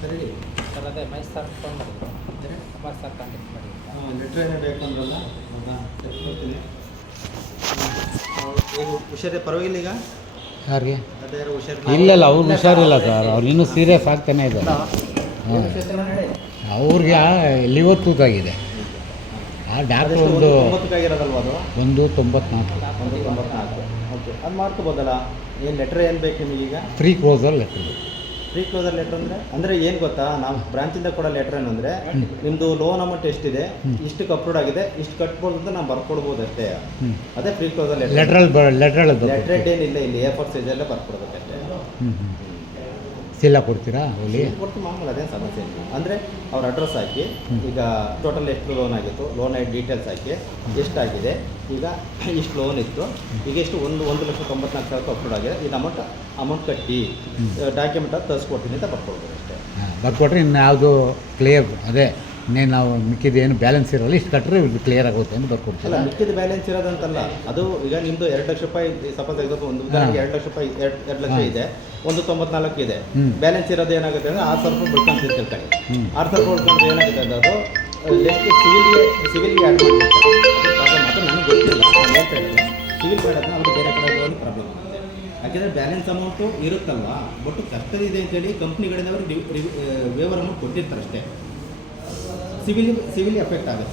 ಸರಿ ಸರ್ ಅದೇ Mahesh sir phone ಮಾಡಿದ್ರು. ಕುಮಾರ್ ಸರ್ ಕಾಂಟ್ಯಾಕ್ಟ್ ಮಾಡಿ. ಲೆಟ್ರ್ ಏನೇ ಬೇಕು ಅಂದ್ರಲ್ಲ, ಹೌದಾ ಕೊಡ್ತೀನಿ. ಈಗ ಹುಷಾರೇ ಪರವಾಗಿಲ್ಲ ಈಗ? ಯಾರಿಗೆ? ಅದೇ ಯಾರು ಹುಷಾರಿಲ್ಲ? ಇಲ್ಲ ಅವ್ರು ಹುಷಾರಿಲ್ಲ ಸರ್, ಅವ್ರು ಇನ್ನೂ ಸೀರಿಯಸ್ ಆಗ್ತಾನೆ ಇದ್ದಾರೆ. ಹಾಂ, ಅವ್ರಿಗೆ ಲಿವರ್ ತೂತಾಗಿದೆ. ಆ ಡಾಕ್ಟ್ರು ಒಂದು 90 ಆಗಿರೋದಲ್ವ ಅದು? 194. 194. ಓಕೆ, ಅದು ಮಾಡ್ಕೋಬೋದಲ್ಲ. ಏನು ಲೆಟ್ರ್ ಏನು ಬೇಕು ನಿಮಗೀಗ? Preclosure letter. Preclosure letter ಅಂದರೆ ಏನು ಗೊತ್ತಾ, ನಾವು ಬ್ರಾಂಚಿಂದ ಕೊಡೋ ಲೆಟ್ರ್ ಏನಂದರೆ ನಿಮ್ಮದು ಲೋನ್ ಅಮೌಂಟ್ ಎಷ್ಟಿದೆ, ಇಷ್ಟಕ್ಕೆ ಅಪ್ರೂವ್ಡ್ ಆಗಿದೆ, ಇಷ್ಟು ಕಟ್ಬೋದು ಅಂತ ನಾವು ಬರ್ಕೊಡ್ಬೋದು ಅಷ್ಟೇ. ಅದೇ ಫ್ರೀ ಕ್ಲೋಸರ್ ಲೆಟ್ರ್. ಲೆಟ್ರೇಟ್ ಏನಿಲ್ಲ, ಇಲ್ಲಿ A4 ಸೈಜಲ್ಲೇ ಬರ್ಕೊಡ್ಬೇಕಷ್ಟೇ. ಸೀಲ ಕೊಡ್ತೀರಾ ಅಲ್ಲಿ? ಕೊಡ್ತೀವಿ ಮಾಮೂಲು, ಅದೇನು ಸಮಸ್ಯೆ ಇಲ್ಲ. ಅಂದರೆ ಅವ್ರ ಅಡ್ರೆಸ್ ಹಾಕಿ, ಈಗ ಟೋಟಲ್ ಎಷ್ಟು ಲೋನ್ ಆಗಿತ್ತು, ಲೋನ್ ಡೀಟೇಲ್ಸ್ ಹಾಕಿ, ಎಷ್ಟಾಗಿದೆ, ಈಗ ಇಷ್ಟು ಲೋನ್ ಇತ್ತು, ಈಗ ಎಷ್ಟು 1,94,000 ಅಪ್ರೂವ್ಡ್ ಆಗಿದೆ, ಇದು ಅಮೌಂಟ್ ಕಟ್ಟಿ ಡಾಕ್ಯುಮೆಂಟ್ ಅದು ತರಿಸ್ಕೊಡ್ತೀನಿ ಅಂತ ಬರ್ಕೊಡ್ಬೋದು ಅಷ್ಟೇ. ಬರ್ಕೊಟ್ರೆ ಇನ್ನು ಯಾವುದು ಕ್ಲಿಯರ್, ಅದೇ ಇನ್ನೇನು ನಾವು ಮಿಕ್ಕಿದ ಏನು ಬ್ಯಾಲೆನ್ಸ್ ಇರೋಲ್ಲ, ಇಷ್ಟು ಕಟ್ಟರೆ ಇದು ಕ್ಲಿಯರ್ ಆಗುತ್ತೆ ಅಂತ ಬರ್ಕೊಡ್ತೀವಿ. ಮಿಕ್ಕಿದ ಬ್ಯಾಲೆನ್ಸ್ ಇರೋದಂತಲ್ಲ, ಅದು ಈಗ ನಿಮ್ಮದು 2 ಲಕ್ಷ ರೂಪಾಯಿ ಸಪೋಸ್ ಎಕ್ಸಾಂಪಲ್ ಒಂದು ಉದಾಹರಣೆಗೆ 2 ಲಕ್ಷ ರೂಪಾಯಿ 2 ಲಕ್ಷ ಇದೆ, 194 ಇದೆ, ಬ್ಯಾಲೆನ್ಸ್ ಇರೋದು ಏನಾಗುತ್ತೆ ಅಂದರೆ 6,000 ರೂಪಾಯಿ ಬಿಡ್ಕೊಂಡು ತಿಳ್ಕೊಳ್ಳಿ. 6,000 ರೂಪಾಯಿ ಬಿಡ್ಕೊಂಡ್ರೆ ಏನಾಗುತ್ತೆ ಅಂದರೆ ಅದು ಲೆಫ್ಟ್ ಸಿವಿಲ್ಗೆ ಆ್ಯಡ್ ಮಾಡಿಬಿಡ್ತಾರೆ. ಅದು ಪ್ರಾಬ್ಲಮ್, ಅದು ನನಗೆ ಗೊತ್ತಿಲ್ಲ, ನಾನು ಹೇಳ್ತಾ ಇದ್ದೀನಿ. ಸಿವಿಲ್ ಮಾಡೋದನ್ನ ಅವ್ರಿಗೆ ಬೇರೆ ಕಡೆ ಹೋಗೋದು ಪ್ರಾಬ್ಲಮ್ ಆಗುತ್ತೆ. ಯಾಕೆಂದರೆ ಬ್ಯಾಲೆನ್ಸ್ ಅಮೌಂಟು ಇರುತ್ತಲ್ವ, ಬಟ್ ಕಷ್ಟದಿದೆ ಅಂತೇಳಿ ಕಂಪ್ನಿಗಳಿಂದ ಅವರು ವೇವರ್ ಅಮೌಂಟ್ ಕೊಟ್ಟಿರ್ತಾರೆ ಅಷ್ಟೇ. ಸಿವಿಲ್ ಎಫೆಕ್ಟ್ ಆಗುತ್ತೆ.